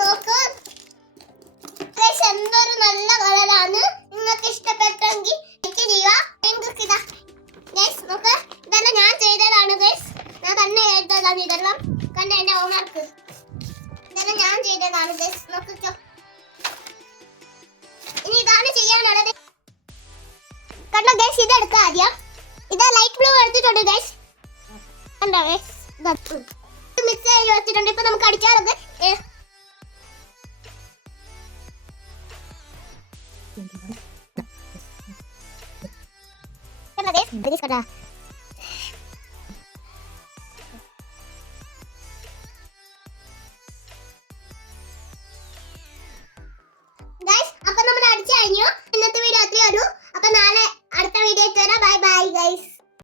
നോക്ക് ഗൈസ്, എന്തൊരു നല്ല കളറാണ്. നിങ്ങൾക്ക് ഇഷ്ടപ്പെട്ടെങ്കിൽ ലൈക്ക് ചെയ്യുക. ഗൈസ് നോക്ക്, ഇതെല്ലാം ഞാൻ ചെയ്തതാണ് ഗൈസ്. ഞാൻ തന്നെ ചെയ്തതാണ് ഇതെല്ലാം. കണ്ട എന്റെ ഓണർക്ക് ഇതെല്ലാം ഞാൻ ചെയ്തതാണ് ഗൈസ്. നോക്കിക്കോ, ഇനി ഇതാണ് ചെയ്യാനുള്ളത്. കണ്ടോ ഗൈസ്, ഇത് എടുക്കാം ആദ്യം. ഇതാ ലൈറ്റ് ബ്ലൂ എടുത്തിട്ടുണ്ട് ഗൈസ്. കണ്ടോ ഗൈസ്, മിക്സ് ചെയ്ത് വെച്ചിട്ടുണ്ട്. ഇപ്പൊ നമുക്ക് അടിക്കാറുണ്ട്. അപ്പൊ നമ്മൾ അടിച്ചു കഴിഞ്ഞു. ഇന്നത്തെ വീഡിയോ അത്രയേ ഉള്ളൂ. അപ്പൊ നാളെ അടുത്ത വീഡിയോ തരാം. Bye bye guys.